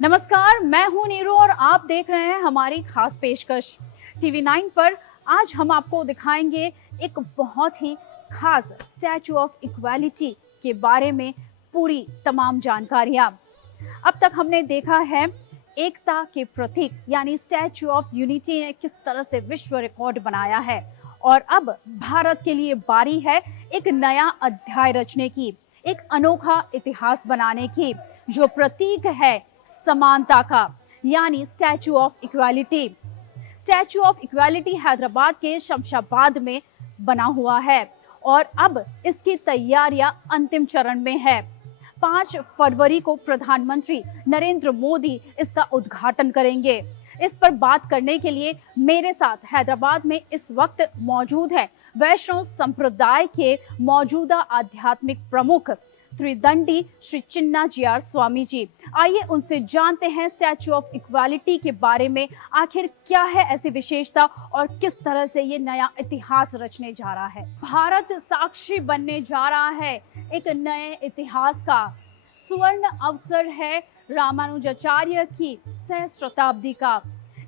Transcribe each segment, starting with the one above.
नमस्कार, मैं हूं नीरू और आप देख रहे हैं हमारी खास पेशकश टीवी 9 पर। आज हम आपको दिखाएंगे एक बहुत ही खास स्टैचू ऑफ इक्वालिटी के बारे में पूरी तमाम जानकारियां। अब तक हमने देखा है एकता के प्रतीक यानी स्टैचू ऑफ यूनिटी ने किस तरह से विश्व रिकॉर्ड बनाया है, और अब भारत के लिए बारी है एक नया अध्याय रचने की, एक अनोखा इतिहास बनाने की, जो प्रतीक है समानता का, यानी statue of equality. Statue of equality Hyderabad के शमशाबाद में बना हुआ है और अब इसकी तैयारियां अंतिम चरण में है। 5 फरवरी को प्रधानमंत्री नरेंद्र मोदी इसका उद्घाटन करेंगे। इस पर बात करने के लिए मेरे साथ हैदराबाद में इस वक्त मौजूद है वैष्णव संप्रदाय के मौजूदा आध्यात्मिक प्रमुख त्रिदंडी श्री चिन्नाजियार स्वामी जी। आइए उनसे जानते हैं स्टैचू ऑफ इक्वालिटी के बारे में, आखिर क्या है ऐसी विशेषता और किस तरह से ये नया इतिहास रचने जा रहा है। भारत साक्षी बनने जा रहा है एक नए इतिहास का। सुवर्ण अवसर है रामानुजाचार्य की सहस्त्रताब्दी का।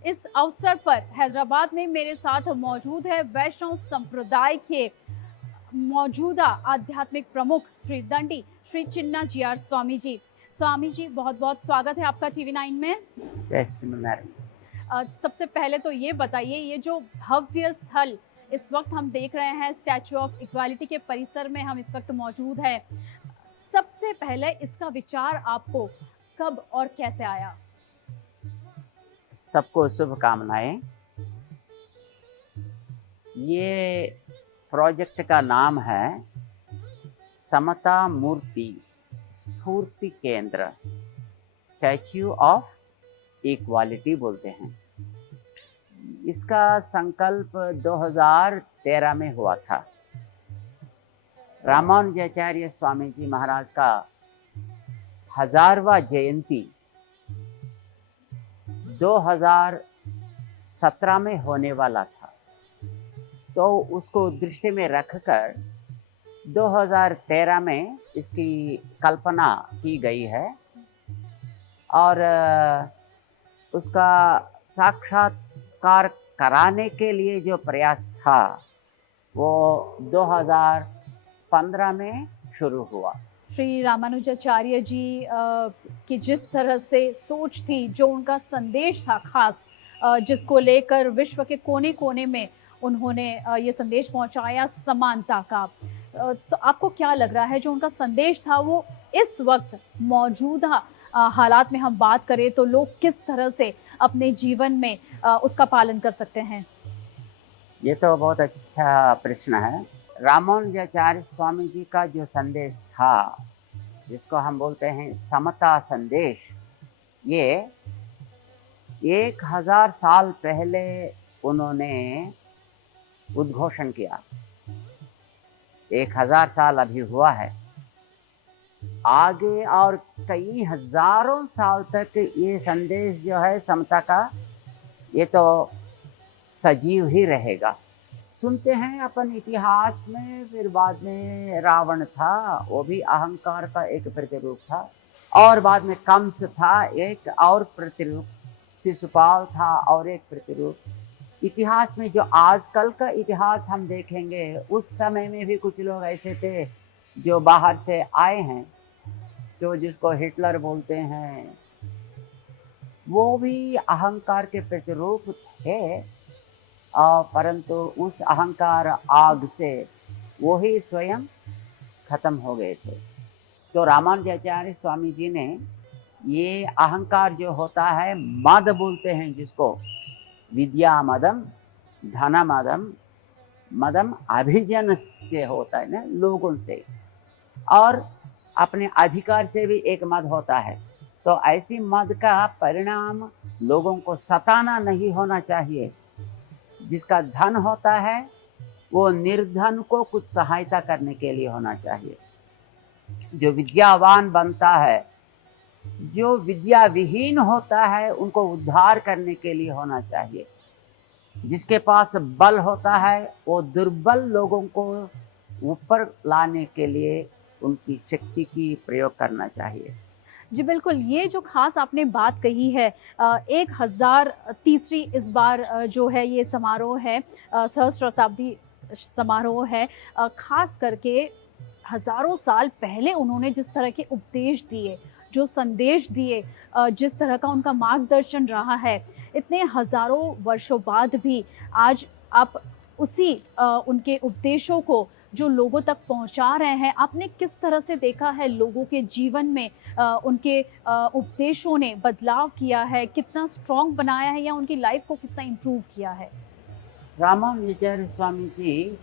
इस अवसर पर हैदराबाद में मेरे साथ मौजूद है वैष्णव संप्रदाय के मौजूदा आध्यात्मिक प्रमुख त्रिदंडी श्री चिन्नाजियार स्वामी जी। स्वामी जी, बहुत बहुत स्वागत है आपका टीवी 9 में। सबसे पहले तो ये बताइए, ये जो भव्य स्थल इस वक्त हम देख रहे हैं, स्टैचू ऑफ इक्वालिटी के परिसर में हम इस वक्त मौजूद है, सबसे पहले इसका विचार आपको कब और कैसे आया? सबको शुभकामनाएं। ये प्रोजेक्ट का नाम है समता मूर्ति स्फूर्ति केंद्र, स्टैच्यू ऑफ इक्वालिटी बोलते हैं। इसका संकल्प 2013 में हुआ था। रामानुजाचार्य स्वामी जी महाराज का 1000वां जयंती 2017 में होने वाला था, तो उसको दृष्टि में रखकर 2013 में इसकी कल्पना की गई है और उसका साक्षात्कार कराने के लिए जो प्रयास था वो 2015 में शुरू हुआ। श्री रामानुजाचार्य जी की जिस तरह से सोच थी, जो उनका संदेश था खास, जिसको लेकर विश्व के कोने कोने में उन्होंने ये संदेश पहुंचाया समानता का, तो आपको क्या लग रहा है जो उनका संदेश था वो इस वक्त मौजूदा हालात में हम बात करें तो लोग किस तरह से अपने जीवन में उसका पालन कर सकते हैं? ये तो बहुत अच्छा प्रश्न है। रामानुजाचार्य स्वामी जी का जो संदेश था, जिसको हम बोलते हैं समता संदेश, ये 1000 साल पहले उन्होंने उद्घोषण किया। 1000 साल अभी हुआ है, आगे और कई हजारों साल तक ये संदेश जो है समता का, ये तो सजीव ही रहेगा। सुनते हैं अपन इतिहास में, फिर बाद में रावण था, वो भी अहंकार का एक प्रतिरूप था, और बाद में कंस था एक और प्रतिरूप, शिशुपाल था और एक प्रतिरूप। इतिहास में जो आजकल का इतिहास हम देखेंगे, उस समय में भी कुछ लोग ऐसे थे जो बाहर से आए हैं, जो जिसको हिटलर बोलते हैं, वो भी अहंकार के प्रतिरूप थे, परंतु उस अहंकार आग से वो ही स्वयं खत्म हो गए थे। तो रामानुजाचार्य स्वामी जी ने ये अहंकार जो होता है, मद बोलते हैं जिसको, विद्या मदम धन मदम, मदम अभिजन से होता है ना, लोगों से, और अपने अधिकार से भी एक मद होता है। तो ऐसी मद का परिणाम लोगों को सताना नहीं होना चाहिए। जिसका धन होता है वो निर्धन को कुछ सहायता करने के लिए होना चाहिए। जो विद्यावान बनता है, जो विद्या विहीन होता है, उनको उद्धार करने के लिए होना चाहिए। जिसके पास बल होता है वो दुर्बल लोगों को ऊपर लाने के लिए उनकी शक्ति की प्रयोग करना चाहिए। जी बिल्कुल, ये जो ख़ास आपने बात कही है 1033 इस बार जो है ये समारोह है सहस्त्रशताब्दी समारोह है ख़ास करके हज़ारों साल पहले उन्होंने जिस तरह के उपदेश दिए, जो संदेश दिए जिस तरह का उनका मार्गदर्शन रहा है, इतने हज़ारों वर्षों बाद भी आज आप उसी उनके उपदेशों को जो लोगों तक पहुँचा रहे हैं, आपने किस तरह से देखा है लोगों के जीवन में उनके उपदेशों ने बदलाव किया है, कितना स्ट्रॉन्ग बनाया है या उनकी लाइफ को कितना इम्प्रूव किया है? रामानुजाचार्य स्वामी जी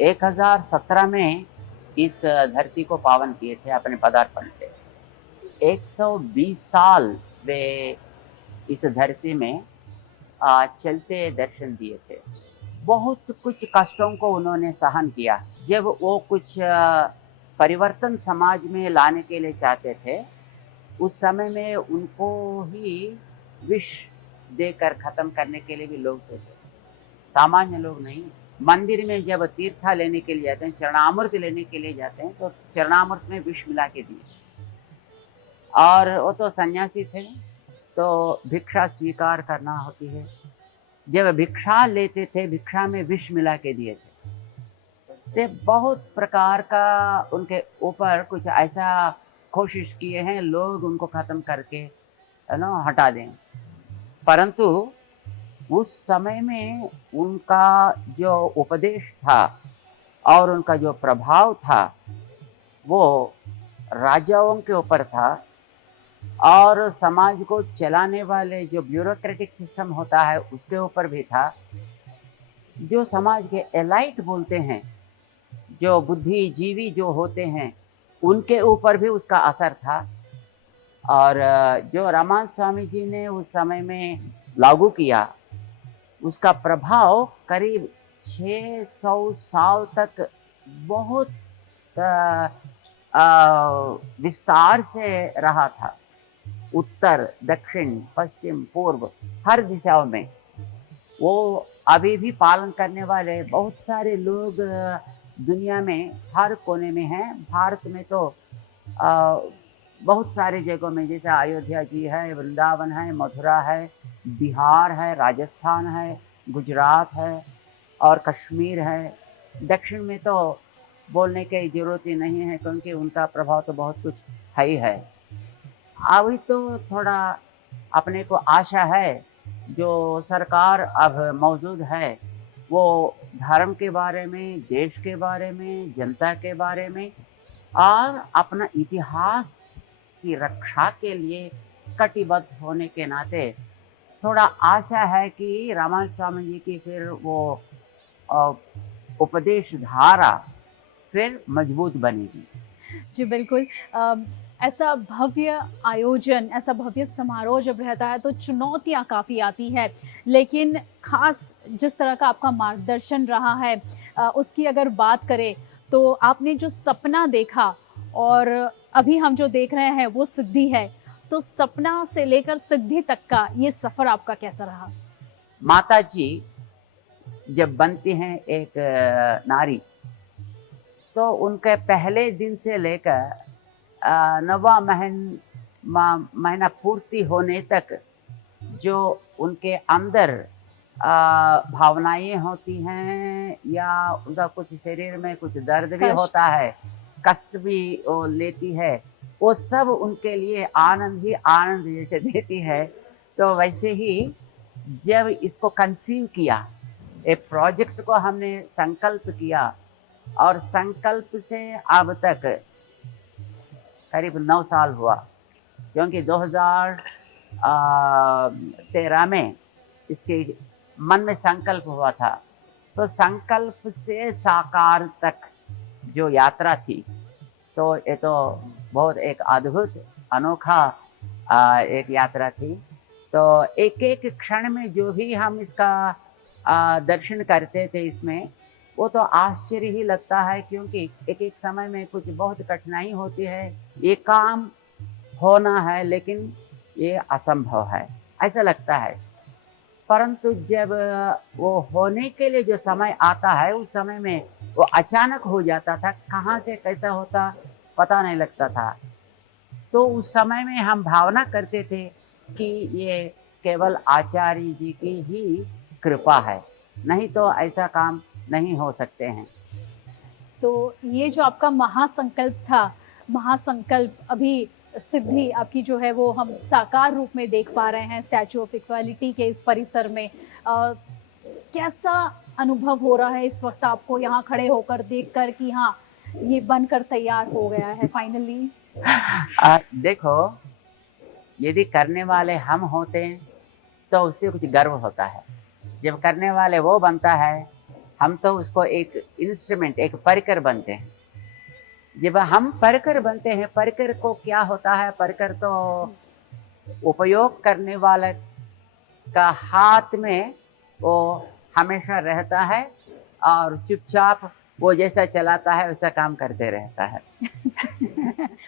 1017 में इस धरती को पावन किए थे अपने पदार्पण से। 120 साल वे इस धरती में चलते दर्शन दिए थे। बहुत कुछ कष्टों को उन्होंने सहन किया। जब वो कुछ परिवर्तन समाज में लाने के लिए चाहते थे, उस समय में उनको ही विष देकर ख़त्म करने के लिए भी लोग थे, सामान्य लोग नहीं। मंदिर में जब तीर्था लेने के लिए जाते हैं, चरणामृत लेने के लिए जाते हैं, तो चरणामृत में विष मिला के दिए। और वो तो सन्यासी थे, तो भिक्षा स्वीकार करना होती है। जब भिक्षा लेते थे, भिक्षा में विष मिला के दिए थे। तो बहुत प्रकार का उनके ऊपर कुछ ऐसा कोशिश किए हैं लोग उनको ख़त्म करके हटा दें, परंतु उस समय में उनका जो उपदेश था और उनका जो प्रभाव था वो राजाओं के ऊपर था और समाज को चलाने वाले जो ब्यूरोक्रेटिक सिस्टम होता है उसके ऊपर भी था। जो समाज के एलाइट बोलते हैं, जो बुद्धिजीवी जो होते हैं, उनके ऊपर भी उसका असर था। और जो रामानंद स्वामी जी ने उस समय में लागू किया, उसका प्रभाव करीब 600 साल तक बहुत विस्तार से रहा था। उत्तर, दक्षिण, पश्चिम, पूर्व, हर दिशाओं में वो अभी भी पालन करने वाले बहुत सारे लोग दुनिया में हर कोने में हैं। भारत में तो बहुत सारे जगहों में, जैसे अयोध्या जी है, वृंदावन है, मथुरा है, बिहार है, राजस्थान है, गुजरात है और कश्मीर है। दक्षिण में तो बोलने की ज़रूरत ही नहीं है, क्योंकि उनका प्रभाव तो बहुत कुछ है ही है। अभी तो थोड़ा अपने को आशा है, जो सरकार अब मौजूद है वो धर्म के बारे में, देश के बारे में, जनता के बारे में और अपना इतिहास की रक्षा के लिए कटिबद्ध होने के नाते थोड़ा आशा है कि रामानंद स्वामी जी की फिर वो उपदेश धारा फिर मजबूत बनेगी। जी बिल्कुल ऐसा भव्य आयोजन, ऐसा भव्य समारोह जब रहता है तो चुनौतियाँ काफ़ी आती है, लेकिन ख़ास जिस तरह का आपका मार्गदर्शन रहा है उसकी अगर बात करें तो आपने जो सपना देखा और अभी हम जो देख रहे हैं वो सिद्धि है, तो सपना से लेकर सिद्धि तक का ये सफ़र आपका कैसा रहा? माता जी जब बनती हैं एक नारी, तो उनके पहले दिन से लेकर 9वां महीना पूर्ति होने तक जो उनके अंदर भावनाएं होती हैं या उनका कुछ शरीर में कुछ दर्द भी होता है, कष्ट भी वो लेती है, वो सब उनके लिए आनंद ही आनंद जैसे देती है। तो वैसे ही जब इसको कंसीव किया, एक प्रोजेक्ट को हमने संकल्प किया और संकल्प से अब तक करीब 9 साल हुआ, क्योंकि 2013 में इसके मन में संकल्प हुआ था। तो संकल्प से साकार तक जो यात्रा थी, तो ये तो बहुत एक अद्भुत अनोखा एक यात्रा थी। तो एक एक क्षण में जो भी हम इसका दर्शन करते थे इसमें, वो तो आश्चर्य ही लगता है, क्योंकि एक एक समय में कुछ बहुत कठिनाई होती है। ये काम होना है लेकिन ये असंभव है ऐसा लगता है, परंतु जब वो होने के लिए जो समय आता है उस समय में वो अचानक हो जाता था, कहाँ से कैसा होता पता नहीं लगता था। तो उस समय में हम भावना करते थे कि ये केवल आचार्य जी की ही कृपा है, नहीं तो ऐसा काम नहीं हो सकते हैं। तो ये जो आपका महासंकल्प था, महासंकल्प अभी सिद्धि आपकी जो है वो हम साकार रूप में देख पा रहे हैं स्टैच्यू ऑफ इक्वालिटी के इस परिसर में। कैसा अनुभव हो रहा है इस वक्त आपको यहाँ खड़े होकर देखकर कि हाँ, ये बनकर तैयार हो गया है फाइनली? देखो, यदि करने वाले हम होते हैं तो उससे कुछ गर्व होता है। जब करने वाले वो बनता है, हम तो उसको एक इंस्ट्रूमेंट, एक परिकर बनते हैं। जब हम परिकर बनते हैं, परिकर को क्या होता है, परिकर तो उपयोग करने वाले का हाथ में वो हमेशा रहता है और चुपचाप वो जैसा चलाता है वैसा काम करते रहता है।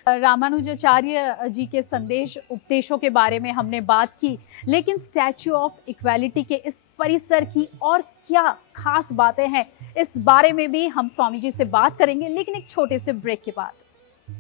रामानुजाचार्य जी के संदेश उपदेशों के बारे में हमने बात की, लेकिन स्टैच्यू ऑफ इक्वालिटी के इस परिसर की और क्या खास बातें हैं, इस बारे में भी हम स्वामी जी से बात करेंगे, लेकिन एक छोटे से ब्रेक के बाद।